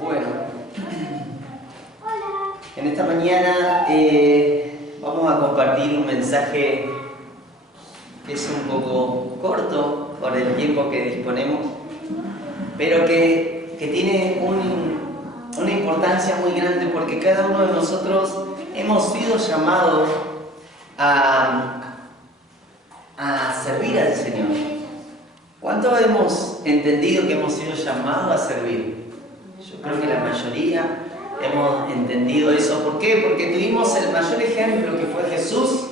Bueno, en esta mañana vamos a compartir un mensaje que es un poco corto por el tiempo que disponemos, pero que tiene una importancia muy grande, porque cada uno de nosotros hemos sido llamados a servir al Señor. ¿Cuánto hemos entendido que hemos sido llamados a servir? Yo creo que la mayoría hemos entendido eso. ¿Por qué? Porque tuvimos el mayor ejemplo, que fue Jesús.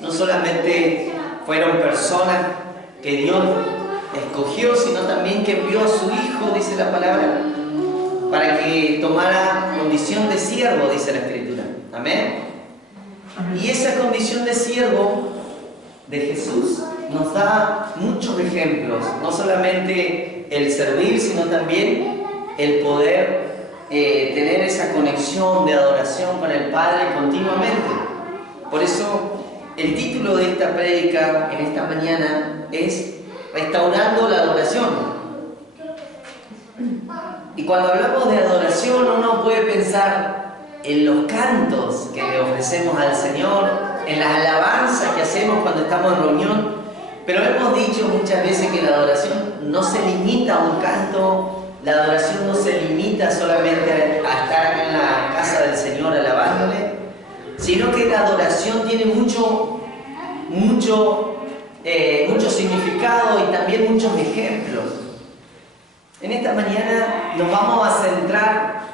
No solamente fueron personas que Dios escogió, sino también que envió a su Hijo, dice la palabra, para que tomara condición de siervo, dice la Escritura. Amén. Y esa condición de siervo de Jesús nos da muchos ejemplos, no solamente el servir, sino también el poder tener esa conexión de adoración con el Padre continuamente. Por eso el título de esta prédica en esta mañana es Restaurando la Adoración. Y cuando hablamos de adoración, uno puede pensar en los cantos que le ofrecemos al Señor, en las alabanzas que hacemos cuando estamos en reunión, pero hemos dicho muchas veces que la adoración no se limita a un canto, la adoración no se limita solamente a estar en la casa del Señor alabándole, sino que la adoración tiene mucho significado y también muchos ejemplos. En esta mañana nos vamos a centrar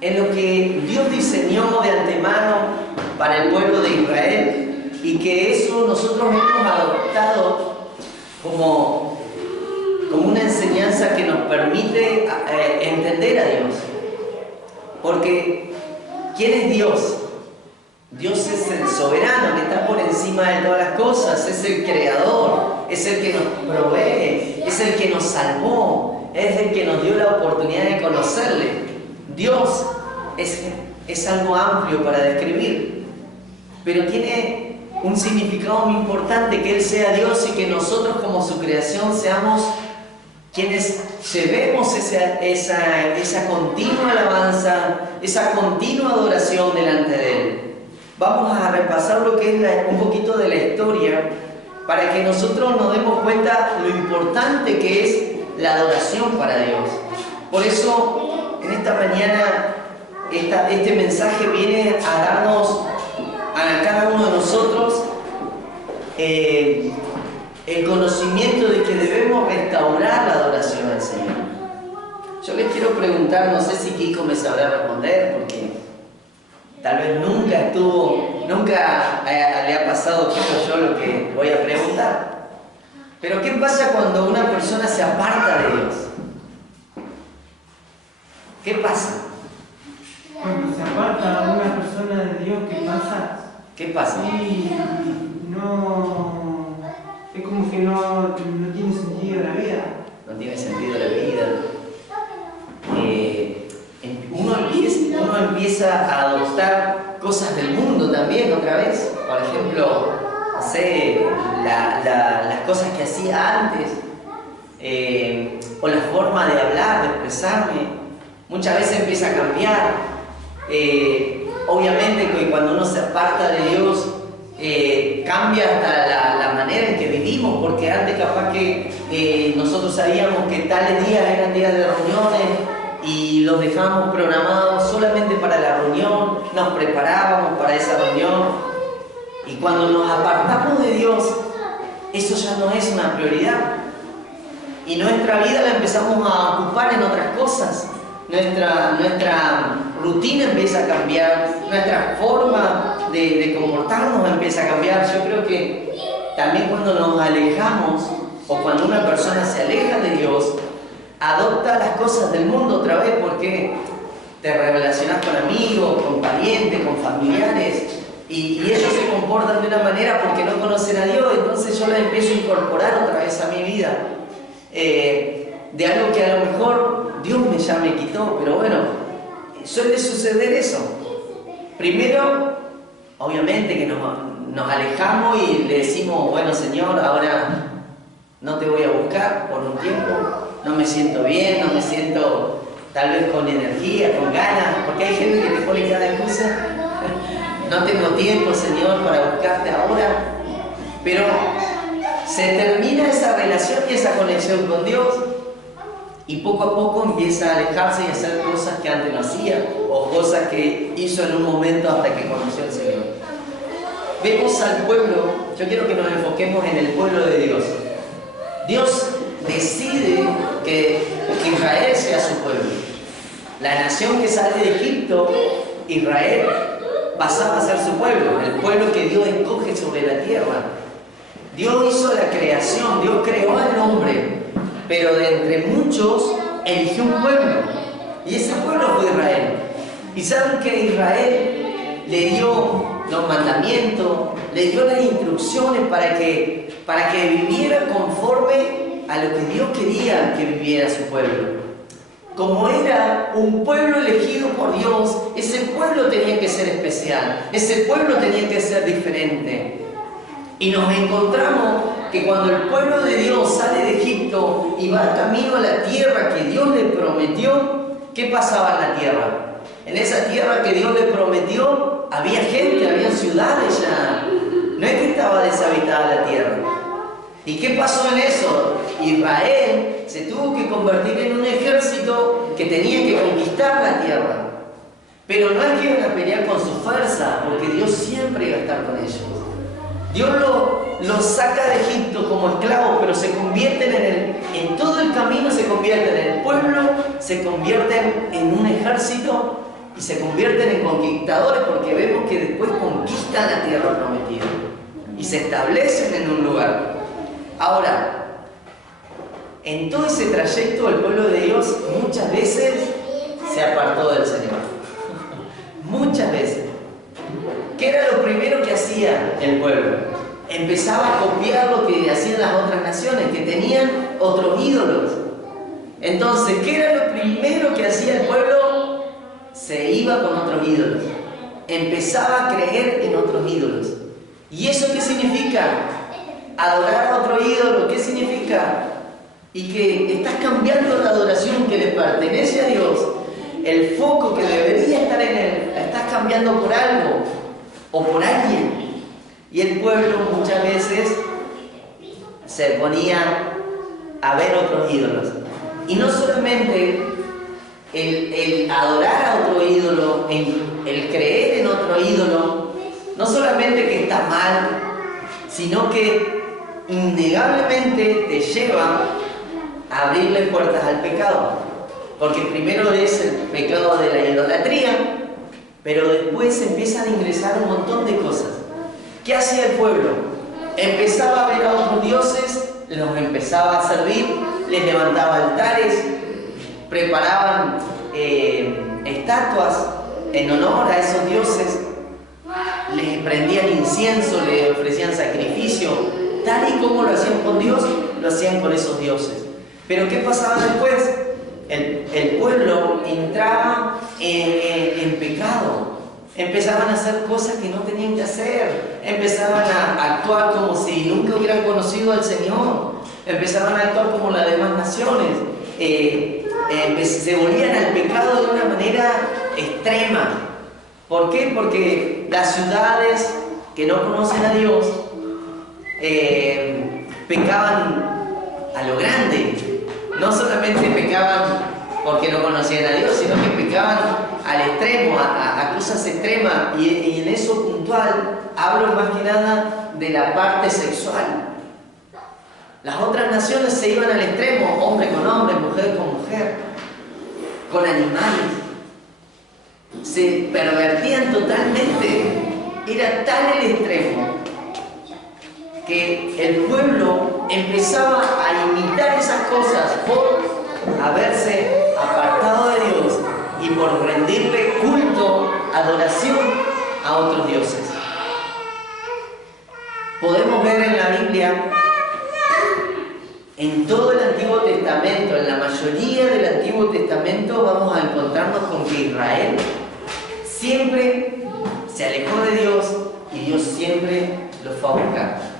en lo que Dios diseñó de antemano para el pueblo de Israel, y que eso nosotros hemos adoptado como una enseñanza que nos permite entender a Dios. Porque ¿quién es Dios? Dios es el soberano que está por encima de todas las cosas, es el creador, es el que nos provee, es el que nos salvó, es el que nos dio la oportunidad de conocerle. Dios es algo amplio para describir, pero tiene un significado muy importante, que Él sea Dios y que nosotros como su creación seamos quienes llevemos esa continua alabanza, esa continua adoración delante de Él. Vamos a repasar lo que es un poquito de la historia, para que nosotros nos demos cuenta lo importante que es la adoración para Dios. Por eso, en esta mañana, este mensaje viene a darnos a cada uno de nosotros el conocimiento de que debemos restaurar la adoración al Señor. Yo les quiero preguntar, no sé si Kiko me sabrá responder, porque tal vez nunca le ha pasado a yo lo que voy a preguntar. Pero ¿qué pasa cuando una persona se aparta de Dios? ¿Qué pasa? Cuando se aparta una persona de Dios, ¿qué pasa? ¿Qué pasa? Y no... es como que no tiene sentido la vida. No tiene sentido la vida. Uno empieza a adoptar cosas del mundo también otra vez. Por ejemplo, las cosas que hacía antes, o la forma de hablar, de expresarme, muchas veces empieza a cambiar. Obviamente que cuando uno se aparta de Dios, cambia hasta la manera en que vivimos, porque antes capaz que nosotros sabíamos que tales días eran días de reuniones y los dejábamos programados solamente para la reunión, nos preparábamos para esa reunión, y cuando nos apartamos de Dios, eso ya no es una prioridad, y nuestra vida la empezamos a ocupar en otras cosas. Nuestra rutina empieza a cambiar, nuestra forma de comportarnos empieza a cambiar. Yo creo que también cuando nos alejamos, o cuando una persona se aleja de Dios, adopta las cosas del mundo otra vez, porque te relacionas con amigos, con parientes, con familiares, y ellos se comportan de una manera porque no conocen a Dios. Entonces yo la empiezo a incorporar otra vez a mi vida, de algo que a lo mejor Dios ya me quitó, pero bueno, suele suceder eso. Primero, obviamente que nos alejamos y le decimos, bueno Señor, ahora no te voy a buscar por un tiempo, no me siento bien, no me siento tal vez con energía, con ganas, porque hay gente que te pone cada excusa. No tengo tiempo, Señor, para buscarte ahora. Pero se termina esa relación y esa conexión con Dios y poco a poco empieza a alejarse y a hacer cosas que antes no hacía o cosas que hizo en un momento hasta que conoció al Señor. Vemos al pueblo, yo quiero que nos enfoquemos en el pueblo de Dios. Dios decide que Israel sea su pueblo. La nación que sale de Egipto, Israel, pasaba a ser su pueblo, el pueblo que Dios escoge sobre la tierra. Dios hizo la creación, Dios creó al hombre, pero de entre muchos eligió un pueblo, y ese pueblo fue Israel. Y saben que Israel le dio los mandamientos, le dio las instrucciones para que viviera conforme a lo que Dios quería que viviera su pueblo. Como era un pueblo elegido por Dios, ese pueblo tenía que ser especial, ese pueblo tenía que ser diferente. Y nos encontramos que cuando el pueblo de Dios sale de Egipto y va camino a la tierra que Dios le prometió, ¿qué pasaba en la tierra? En esa tierra que Dios le prometió, había gente, había ciudades ya. No es que estaba deshabitada la tierra. ¿Y qué pasó en eso? Israel se tuvo que convertir en un ejército que tenía que conquistar la tierra. Pero no es que iban a pelear con su fuerza, porque Dios siempre iba a estar con ellos. Dios los saca de Egipto como esclavos, pero se convierten en todo el camino, se convierten en el pueblo, se convierten en un ejército y se convierten en conquistadores, porque vemos que después conquistan la tierra prometida y se establecen en un lugar. Ahora, en todo ese trayecto el pueblo de Dios muchas veces se apartó del Señor. Muchas veces. ¿Qué era lo primero que hacía el pueblo? Empezaba a copiar lo que hacían las otras naciones, que tenían otros ídolos. Entonces, ¿qué era lo primero que hacía el pueblo? Se iba con otros ídolos. Empezaba a creer en otros ídolos. ¿Y eso qué significa? Adorar a otro ídolo, ¿qué significa? Y que estás cambiando la adoración que le pertenece a Dios, el foco que debería estar en Él, la estás cambiando por algo o por alguien. Y el pueblo muchas veces se ponía a ver otros ídolos. Y no solamente el adorar a otro ídolo, el creer en otro ídolo, no solamente que está mal, sino que innegablemente te lleva a abrirle puertas al pecado. Porque primero es el pecado de la idolatría, pero después empiezan a ingresar un montón de cosas. ¿Qué hacía el pueblo? Empezaba a ver a otros dioses, los empezaba a servir, les levantaba altares, preparaban estatuas en honor a esos dioses, les prendían incienso, les ofrecían sacrificio, tal y como lo hacían con Dios, lo hacían con esos dioses. Pero ¿qué pasaba después? El pueblo entraba en pecado. Empezaban a hacer cosas que no tenían que hacer. Empezaban a actuar como si nunca hubieran conocido al Señor. Empezaban a actuar como las demás naciones. Se volvían al pecado de una manera extrema. ¿Por qué? Porque las ciudades que no conocen a Dios pecaban a lo grande. No solamente pecaban porque no conocían a Dios, sino que pecaban al extremo, a cosas extremas. Y en eso puntual hablo más que nada de la parte sexual. Las otras naciones se iban al extremo, hombre con hombre, mujer con mujer, con animales. Se pervertían totalmente. Era tal el extremo que el pueblo empezaba a imitar esas cosas por haberse apartado de Dios y por rendirle culto, adoración a otros dioses. Podemos ver en la Biblia, en todo el Antiguo Testamento, en la mayoría del Antiguo Testamento, vamos a encontrarnos con que Israel siempre se alejó de Dios y Dios siempre lo fue a buscar.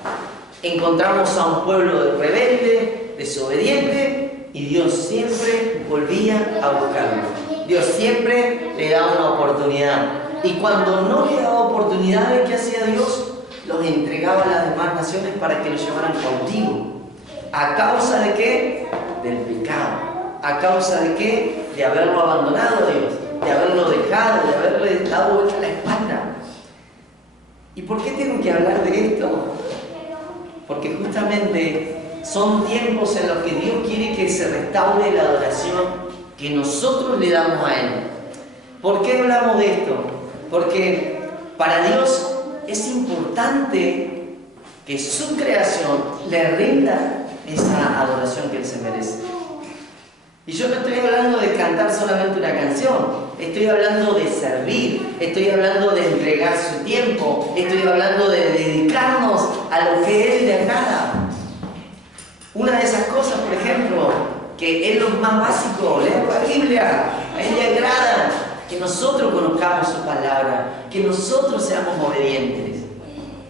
Encontramos a un pueblo rebelde, desobediente, Y Dios siempre volvía a buscarlo. Dios siempre le daba una oportunidad. Y cuando no le daba oportunidades, ¿qué hacía Dios? Los entregaba a las demás naciones para que los llevaran cautivo. ¿A causa de qué? Del pecado. ¿A causa de qué? De haberlo abandonado a Dios, de haberlo dejado, de haberle dado vuelta la espalda. ¿Y por qué tengo que hablar de esto? Porque justamente son tiempos en los que Dios quiere que se restaure la adoración que nosotros le damos a Él. ¿Por qué hablamos de esto? Porque para Dios es importante que su creación le rinda esa adoración que Él se merece. Y yo no estoy hablando de cantar solamente una canción, estoy hablando de servir, estoy hablando de entregar su tiempo, estoy hablando de dedicarnos a lo que Él le agrada. Una de esas cosas, por ejemplo, que es lo más básico, leer la Biblia, a Él le agrada que nosotros conozcamos su palabra, que nosotros seamos obedientes.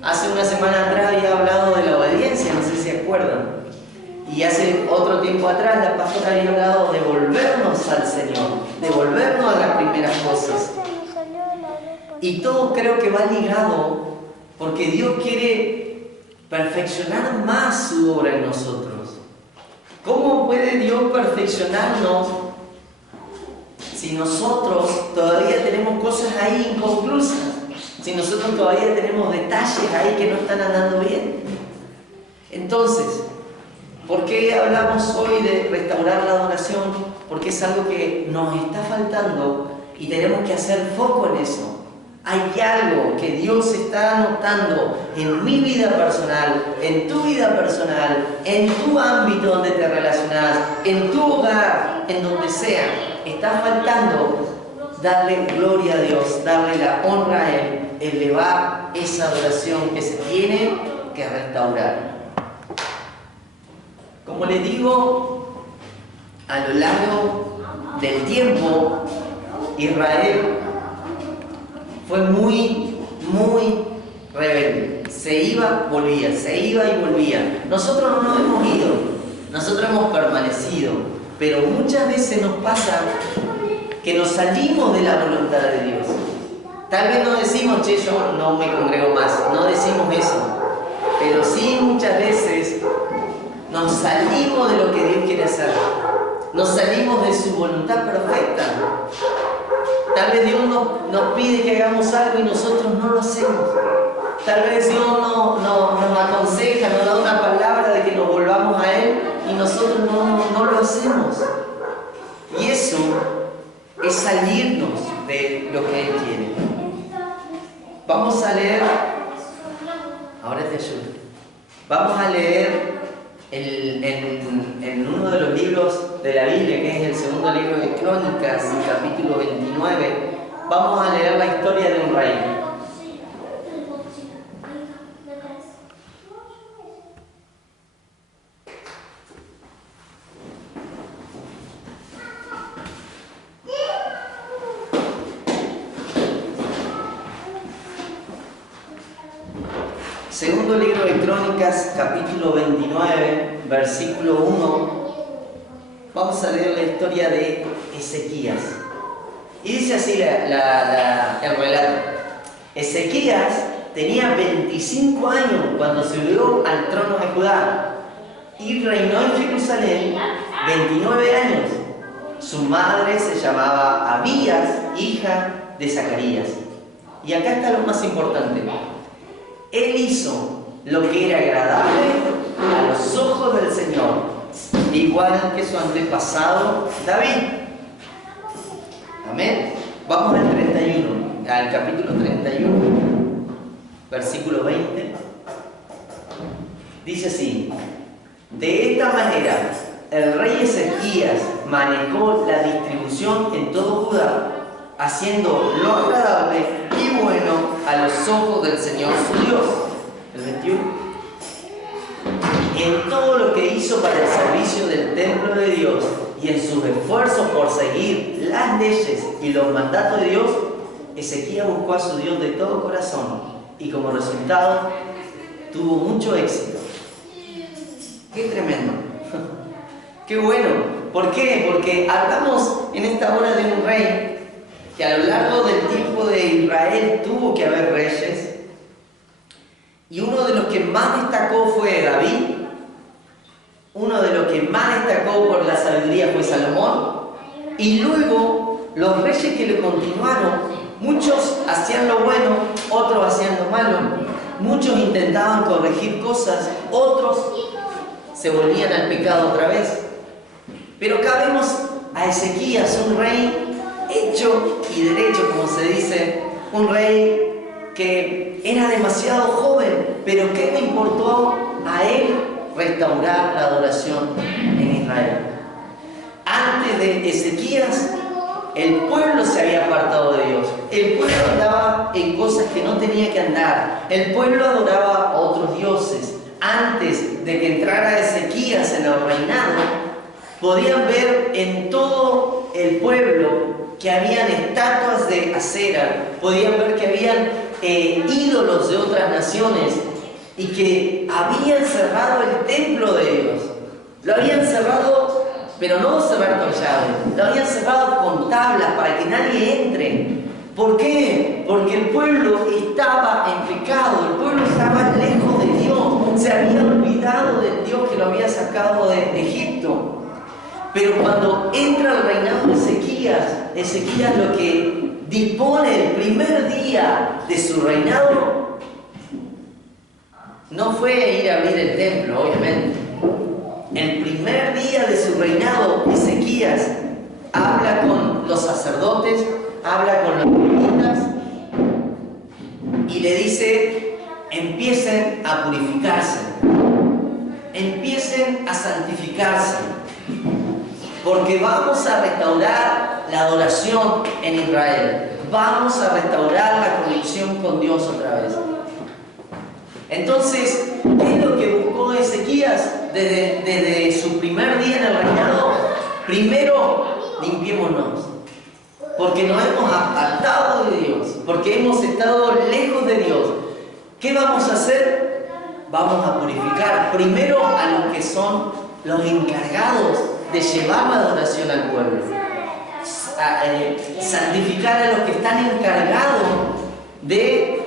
Hace una semana atrás había hablado de la obediencia, no sé si se acuerdan. Y hace otro tiempo atrás la pastora había hablado de volvernos al Señor, de volvernos a las primeras cosas. Y todo creo que va ligado porque Dios quiere perfeccionar más su obra en nosotros. ¿Cómo puede Dios perfeccionarnos si nosotros todavía tenemos cosas ahí inconclusas? Si nosotros todavía tenemos detalles ahí que no están andando bien. Entonces, ¿por qué hablamos hoy de restaurar la adoración? Porque es algo que nos está faltando y tenemos que hacer foco en eso. Hay algo que Dios está anotando en mi vida personal, en tu vida personal, en tu ámbito donde te relacionas, en tu hogar, en donde sea. Está faltando darle gloria a Dios, darle la honra a Él, elevar esa adoración que se tiene que restaurar. Como les digo, a lo largo del tiempo, Israel fue muy rebelde. Se iba, volvía, se iba y volvía. Nosotros no nos hemos ido, nosotros hemos permanecido, pero muchas veces nos pasa que nos salimos de la voluntad de Dios. Tal vez no decimos, che, yo no me congrego más, no decimos eso, pero sí muchas veces nos salimos de lo que Dios quiere hacer. Nos salimos de su voluntad perfecta. Tal vez Dios nos pide que hagamos algo y nosotros no lo hacemos. Tal vez Dios nos aconseja, nos da una palabra de que nos volvamos a Él y nosotros no lo hacemos. Y eso es salirnos de lo que Él quiere. Vamos a leer, ahora te ayudo. Vamos a leer en uno de los libros de la Biblia, que es el segundo libro de Crónicas, capítulo 29, vamos a leer la historia de un rey. Segundo libro de Crónicas, capítulo 29, versículo 1. Vamos a leer la historia de Ezequías. Y dice así el relato. Ezequías tenía 25 años cuando subió al trono de Judá y reinó en Jerusalén 29 años. Su madre se llamaba Abías, hija de Zacarías. Y acá está lo más importante. Él hizo lo que era agradable a los ojos del Señor, igual que su antepasado David. Amén. Vamos al 31, al capítulo 31, versículo 20. Dice así: de esta manera el rey Ezequías manejó la distribución en todo Judá, haciendo lo agradable y bueno a los ojos del Señor su Dios. El 21. En todo lo que hizo para el servicio del templo de Dios y en sus esfuerzos por seguir las leyes y los mandatos de Dios, Ezequías buscó a su Dios de todo corazón y como resultado tuvo mucho éxito. ¡Qué tremendo! ¡Qué bueno! ¿Por qué? Porque hablamos en esta hora de un rey que a lo largo del tiempo de Israel tuvo que haber reyes, y uno de los que más destacó fue David, uno de los que más destacó por la sabiduría fue Salomón, y luego los reyes que le continuaron, muchos hacían lo bueno, otros hacían lo malo, muchos intentaban corregir cosas, otros se volvían al pecado otra vez. Pero acá vemos a Ezequías, un rey hecho y derecho, como se dice, un rey que era demasiado joven, pero ¿qué le importó a él restaurar la adoración en Israel? Antes de Ezequías, el pueblo se había apartado de Dios. El pueblo andaba en cosas que no tenía que andar. El pueblo adoraba a otros dioses. Antes de que entrara Ezequías en el reinado, podían ver en todo el pueblo que habían estatuas de acera, podían ver que habían ídolos de otras naciones y que habían cerrado el templo de Dios. Lo habían cerrado, pero no cerrar con llave, lo habían cerrado con tablas para que nadie entre. ¿Por qué? Porque el pueblo estaba en pecado, el pueblo estaba lejos de Dios, se había olvidado del Dios que lo había sacado de Egipto. Pero cuando entra el reinado de Ezequías lo que dispone el primer día de su reinado no fue ir a abrir el templo, obviamente. El primer día de su reinado, Ezequías habla con los sacerdotes, habla con los levitas y le dice: empiecen a purificarse, empiecen a santificarse, porque vamos a restaurar la adoración en Israel, vamos a restaurar la conexión con Dios otra vez. Entonces, ¿qué es lo que buscó Ezequías desde su primer día en el reinado? Primero, limpiémonos, porque nos hemos apartado de Dios, porque hemos estado lejos de Dios. ¿Qué vamos a hacer? Vamos a purificar primero a los que son los encargados de llevar la adoración al pueblo, santificar a los que están encargados de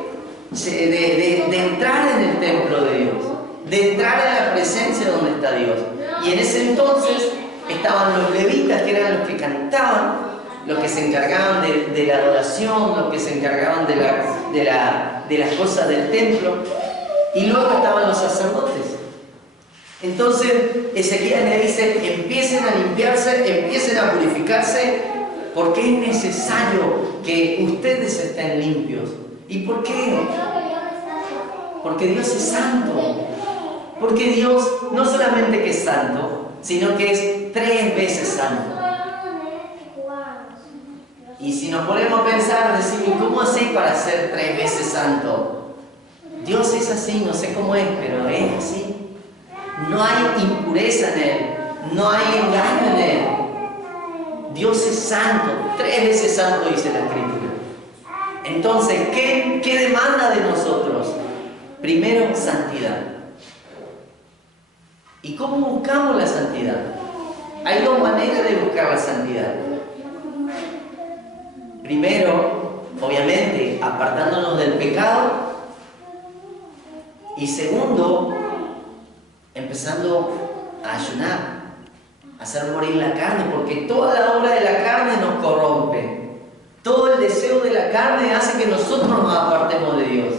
entrar en el templo de Dios, de entrar en la presencia donde está Dios. Y en ese entonces estaban los levitas, que eran los que cantaban, los que se encargaban de la adoración, los que se encargaban de las cosas del templo, y luego estaban los sacerdotes. Entonces Ezequías le dice: empiecen a limpiarse, empiecen a purificarse, porque es necesario que ustedes estén limpios. ¿Y por qué? Porque Dios es santo. Porque Dios no solamente que es santo, sino que es 3 veces santo. Y si nos ponemos a pensar, decimos: ¿cómo así para ser 3 veces santo? Dios es así, no sé cómo es, pero es así. No hay impureza en Él, no hay engaño en Él. Dios es santo, 3 veces santo, dice la Escritura. Entonces, ¿qué demanda de nosotros? Primero, santidad. ¿Y cómo buscamos la santidad? Hay 2 maneras de buscar la santidad. Primero, obviamente, apartándonos del pecado. Y segundo, empezando a ayunar, a hacer morir la carne, porque toda la obra de la carne nos corrompe. Todo el deseo de la carne hace que nosotros nos apartemos de Dios.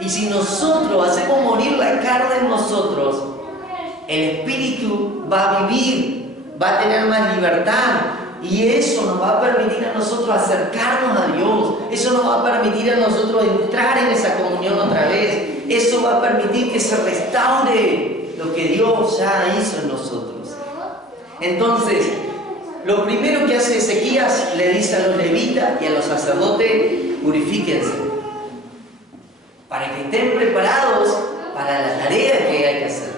Y si nosotros hacemos morir la carne en nosotros, el espíritu va a vivir, va a tener más libertad, y eso nos va a permitir a nosotros acercarnos a Dios. Eso nos va a permitir a nosotros entrar en esa comunión otra vez. Eso va a permitir que se restaure lo que Dios ya hizo en nosotros. Entonces, lo primero que hace Ezequías, le dice a los levitas y a los sacerdotes: purifíquense, para que estén preparados para la tarea que hay que hacer.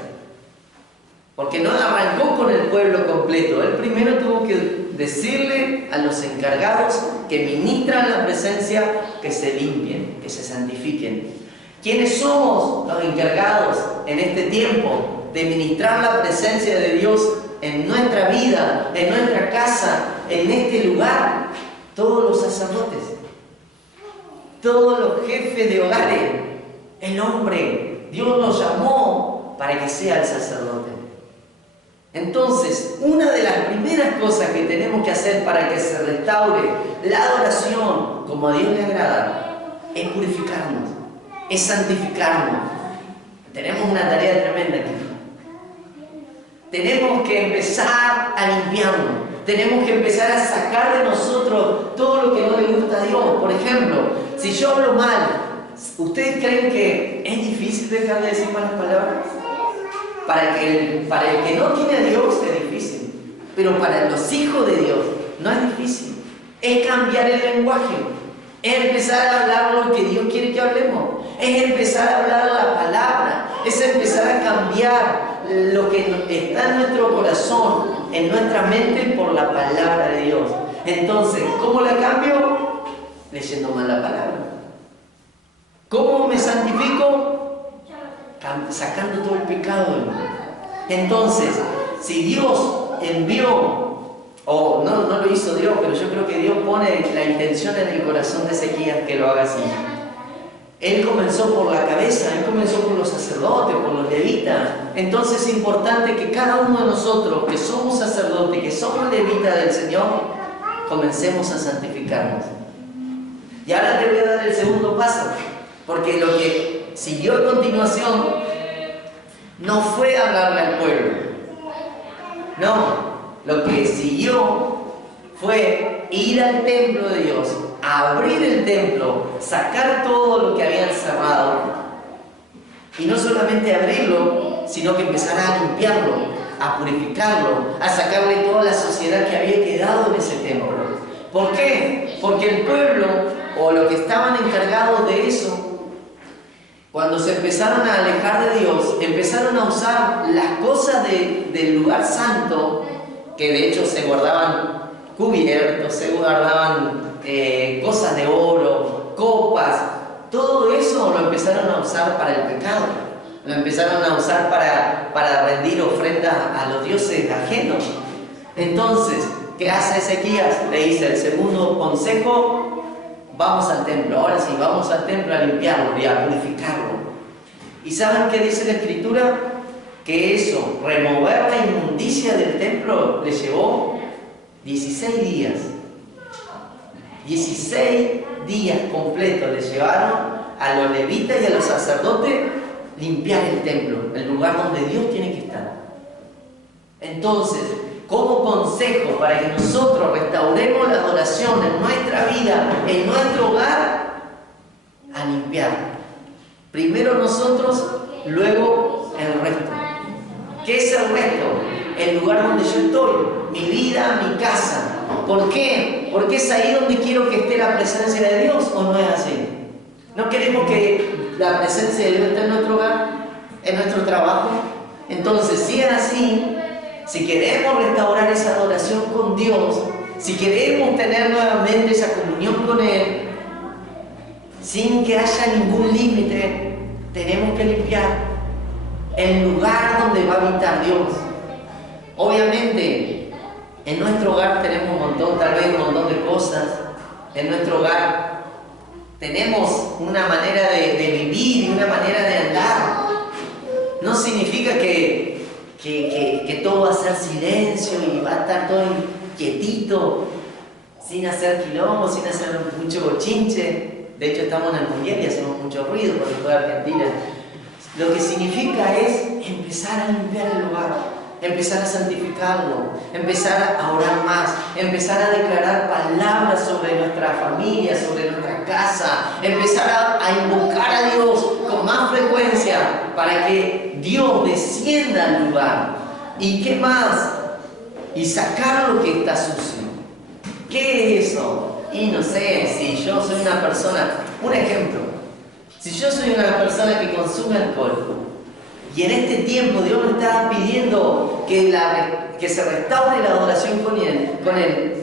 Porque no arrancó con el pueblo completo. Él primero tuvo que decirle a los encargados que ministran la presencia que se limpien, que se santifiquen. ¿Quiénes somos los encargados en este tiempo de ministrar la presencia de Dios en nuestra vida, en nuestra casa, en este lugar, todos los sacerdotes, todos los jefes de hogares, el hombre, Dios lo llamó para que sea el sacerdote. Entonces, una de las primeras cosas que tenemos que hacer para que se restaure la adoración como a Dios le agrada es purificarnos, es santificarnos. Tenemos una tarea tremenda aquí. Tenemos que empezar a limpiarnos. Tenemos que empezar a sacar de nosotros todo lo que no le gusta a Dios. Por ejemplo, si yo hablo mal, ¿ustedes creen que es difícil dejar de decir malas palabras? Para el que no tiene a Dios es difícil. Pero para los hijos de Dios no es difícil. Es cambiar el lenguaje. Es empezar a hablar lo que Dios quiere que hablemos. Es empezar a hablar la palabra. Es empezar a cambiar lo que está en nuestro corazón, en nuestra mente, por la palabra de Dios. Entonces, ¿cómo la cambio? Leyendo mal la palabra. ¿Cómo me santifico? Sacando todo el pecado de mí. Entonces, si Dios envió, o no lo hizo Dios, pero yo creo que Dios pone la intención en el corazón de Ezequías que lo haga así. Él comenzó por la cabeza, él comenzó por los sacerdotes, por los levitas. Entonces es importante que cada uno de nosotros, que somos sacerdotes, que somos levitas del Señor, comencemos a santificarnos. Y ahora te voy a dar el segundo paso, porque lo que siguió a continuación no fue hablarle al pueblo. No, lo que siguió fue ir al templo de Dios, abrir el templo, sacar todo lo que habían cerrado. Y no solamente abrirlo, sino que empezar a limpiarlo, a purificarlo, a sacarle toda la suciedad que había quedado en ese templo. ¿Por qué? Porque el pueblo, o los que estaban encargados de eso, cuando se empezaron a alejar de Dios, empezaron a usar las cosas del lugar santo, que de hecho se guardaban cubiertos, se guardaban cosas de oro, copas, todo eso lo empezaron a usar para el pecado, lo empezaron a usar para rendir ofrendas a los dioses ajenos. Entonces, ¿qué hace Ezequías? Le dice el segundo consejo: vamos al templo, ahora sí, vamos al templo a limpiarlo y a purificarlo. ¿Y saben qué dice la Escritura? Que eso, remover la inmundicia del templo, le llevó 16 días. 16 días completos le llevaron a los levitas y a los sacerdotes limpiar el templo, el lugar donde Dios tiene que estar. Entonces, como consejo para que nosotros restauremos la adoración en nuestra vida, en nuestro hogar, a limpiar. Primero nosotros, luego el resto. ¿Qué es el resto? El lugar donde yo estoy, mi vida, mi casa. ¿Por qué? Porque es ahí donde quiero que esté la presencia de Dios, ¿o no es así? ¿No queremos que la presencia de Dios esté en nuestro hogar, en nuestro trabajo? Entonces, si es así, si queremos restaurar esa adoración con Dios, si queremos tener nuevamente esa comunión con Él, sin que haya ningún límite, tenemos que limpiar el lugar donde va a habitar Dios. Obviamente, en nuestro hogar tenemos un montón, tal vez un montón de cosas. En nuestro hogar tenemos una manera de vivir y una manera de andar. No significa que todo va a ser silencio y va a estar todo quietito, sin hacer quilombo, sin hacer mucho bochinche. De hecho, estamos en el mundial y hacemos mucho ruido cuando juega Argentina. Lo que significa es empezar a limpiar el lugar, empezar a santificarlo, empezar a orar más, empezar a declarar palabras sobre nuestra familia, sobre nuestra casa, empezar a invocar a Dios con más frecuencia para que Dios descienda al lugar. ¿Y qué más? Y sacar lo que está sucio. ¿Qué es eso? Y no sé, si yo soy una persona, un ejemplo, si yo soy una persona que consume alcohol, y en este tiempo Dios me está pidiendo que se restaure la adoración con Él.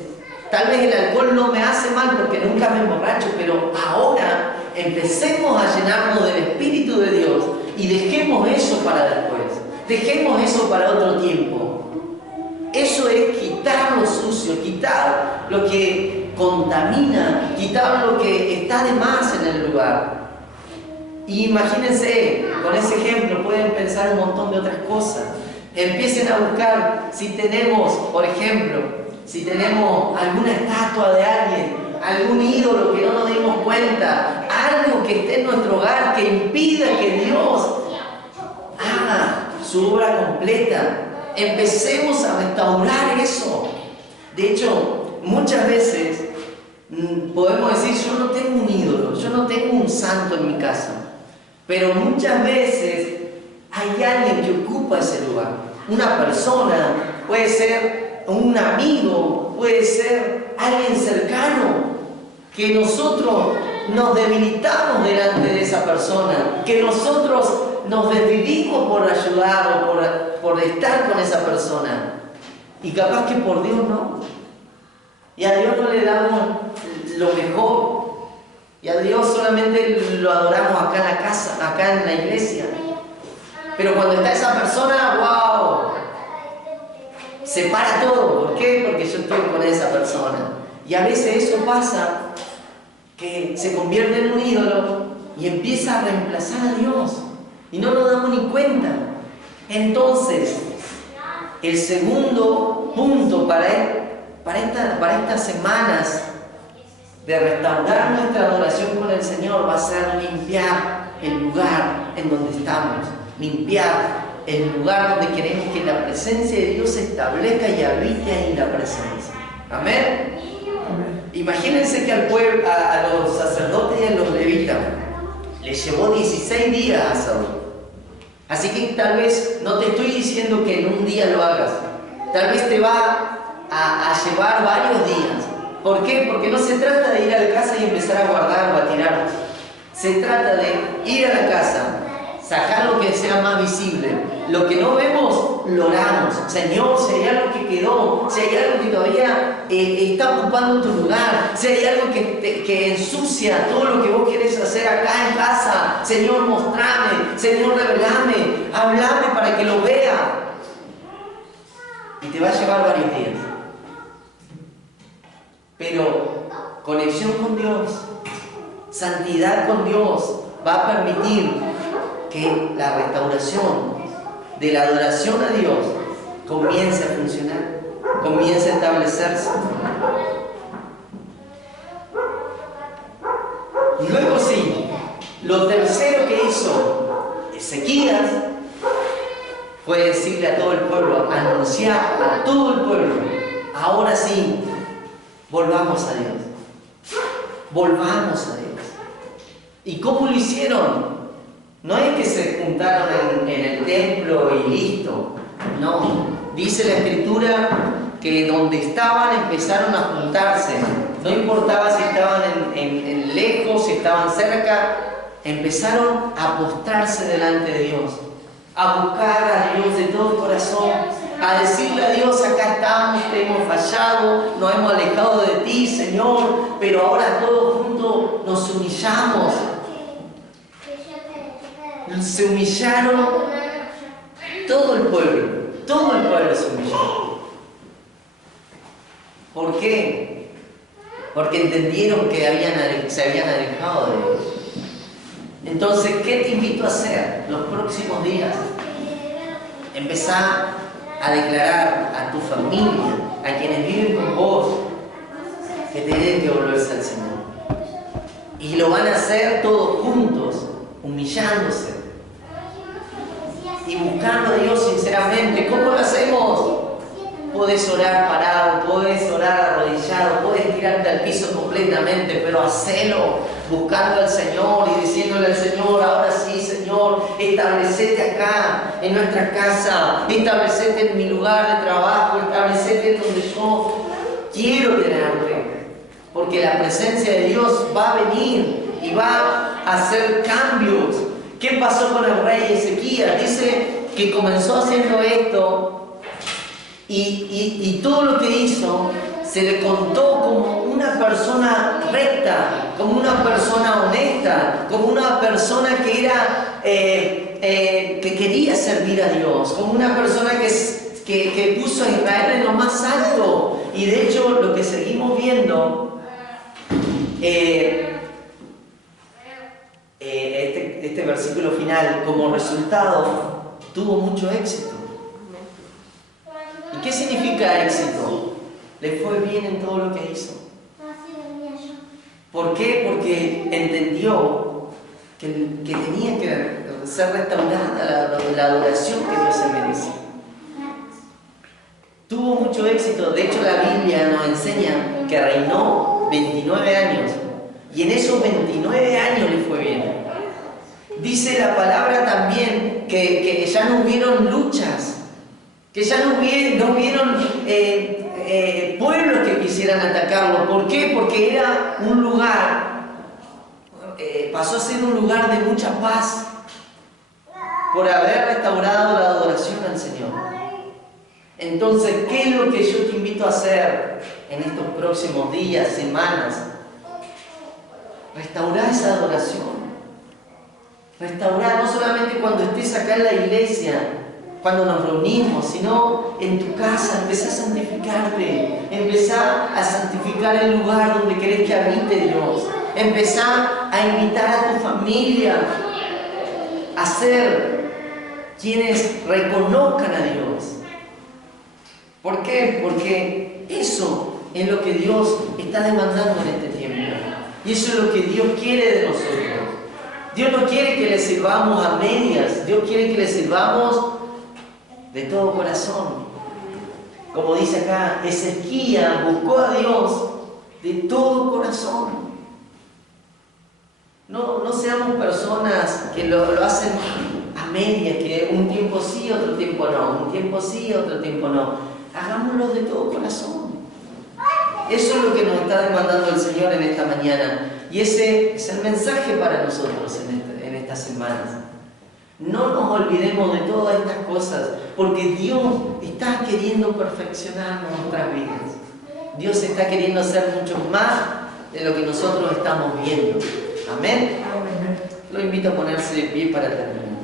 Tal vez el alcohol no me hace mal porque nunca me emborracho, pero ahora empecemos a llenarnos del Espíritu de Dios y dejemos eso para después. Dejemos eso para otro tiempo. Eso es quitar lo sucio, quitar lo que contamina, quitar lo que está de más en el lugar. Y imagínense, con ese ejemplo pueden pensar un montón de otras cosas. Empiecen a buscar si tenemos, por ejemplo, si tenemos alguna estatua de alguien, algún ídolo que no nos dimos cuenta, algo que esté en nuestro hogar que impida que Dios haga su obra completa. Empecemos a restaurar eso. De hecho, muchas veces podemos decir, yo no tengo un ídolo, yo no tengo un santo en mi casa, pero muchas veces hay alguien que ocupa ese lugar. Una persona, puede ser un amigo, puede ser alguien cercano, que nosotros nos debilitamos delante de esa persona, que nosotros nos desvivimos por ayudar o por estar con esa persona. Y capaz que por Dios no. Y a Dios no le damos lo mejor. Y a Dios solamente lo adoramos acá en la casa, acá en la iglesia. Pero cuando está esa persona, ¡wow! Se para todo. ¿Por qué? Porque yo estoy con esa persona. Y a veces eso pasa, que se convierte en un ídolo y empieza a reemplazar a Dios. Y no nos damos ni cuenta. Entonces, el segundo punto para estas semanas de restaurar nuestra adoración con el Señor va a ser limpiar el lugar en donde estamos. Limpiar el lugar donde queremos que la presencia de Dios se establezca y habite ahí la presencia. Amén. Imagínense que al pueblo, a los sacerdotes y a los levitas les llevó 16 días hacerlo. Así que tal vez no te estoy diciendo que en un día lo hagas. Tal vez te va a llevar varios días. ¿Por qué? Porque no se trata de ir a la casa y empezar a guardar o a tirar. Se trata de ir a la casa, sacar lo que sea más visible. Lo que no vemos, lo oramos. Señor, si hay algo que quedó, si hay algo que todavía está ocupando tu lugar, si hay algo que ensucia todo lo que vos querés hacer acá en casa, Señor, mostrame, Señor, revelame, hablame para que lo vea. Y te va a llevar varios días. Pero conexión con Dios, santidad con Dios, va a permitir que la restauración de la adoración a Dios comience a funcionar, comience a establecerse. Luego sí, lo tercero que hizo Ezequías fue decirle a todo el pueblo, anunciar a todo el pueblo, ahora sí, volvamos a Dios. Volvamos a Dios. ¿Y cómo lo hicieron? No es que se juntaron en el templo y listo. No. Dice la Escritura que donde estaban empezaron a juntarse. No importaba si estaban en lejos, si estaban cerca. Empezaron a postrarse delante de Dios. A buscar a Dios de todo corazón. A decirle a Dios, acá estamos, te hemos fallado, nos hemos alejado de ti, Señor, pero ahora todos juntos nos humillamos. Se humillaron todo el pueblo se humilló. ¿Por qué? Porque entendieron que se habían alejado de Dios. Entonces, ¿qué te invito a hacer los próximos días? Empezar a declarar a tu familia, a quienes viven con vos, que tienen que volverse al Señor. Y lo van a hacer todos juntos, humillándose y buscando a Dios sinceramente. ¿Cómo lo hacemos? Podés orar parado, podés orar arrodillado, podés tirarte al piso completamente, pero hacelo buscando al Señor y diciéndole al Señor, ahora sí, Señor, establecete acá en nuestra casa, establecete en mi lugar de trabajo, establecete en donde yo quiero tenerte, porque la presencia de Dios va a venir y va a hacer cambios. ¿Qué pasó con el rey Ezequías? Dice que comenzó haciendo esto y todo lo que hizo se le contó como una persona recta, como una persona honesta, como una persona que era que quería servir a Dios, como una persona que que puso a Israel en lo más alto. Y de hecho, lo que seguimos viendo, este versículo final, como resultado, tuvo mucho éxito. ¿Y qué significa éxito? Le fue bien en todo lo que hizo. ¿Por qué? Porque entendió que tenía que ser restaurada la adoración que Dios se merece. Tuvo mucho éxito. De hecho, la Biblia nos enseña que reinó 29 años. Y en esos 29 años le fue bien. Dice la palabra también que ya no hubieron luchas, que ya no hubieron pueblos que quisieran atacarlo. ¿Por qué? Porque era un lugar, pasó a ser un lugar de mucha paz por haber restaurado la adoración al Señor. Entonces, ¿qué es lo que yo te invito a hacer en estos próximos días, semanas? Restaurar esa adoración. Restaurar, no solamente cuando estés acá en la iglesia, cuando nos reunimos, sino en tu casa. Empezá a santificarte, empezá a santificar el lugar donde querés que habite Dios, empezá a invitar a tu familia a ser quienes reconozcan a Dios. ¿Por qué? Porque eso es lo que Dios está demandando en este tiempo. Y eso es lo que Dios quiere de nosotros. Dios no quiere que le sirvamos a medias. Dios quiere que le sirvamos de todo corazón. Como dice acá, Ezequías buscó a Dios de todo corazón. No seamos personas que lo hacen a medias, que un tiempo sí, otro tiempo no. Un tiempo sí, otro tiempo no. Hagámoslo de todo corazón. Eso es lo que nos está demandando el Señor en esta mañana. Y ese es el mensaje para nosotros en estas semanas. No nos olvidemos de todas estas cosas, porque Dios está queriendo perfeccionar nuestras vidas. Dios está queriendo hacer mucho más de lo que nosotros estamos viendo. Amén. Lo invito a ponerse de pie para terminar.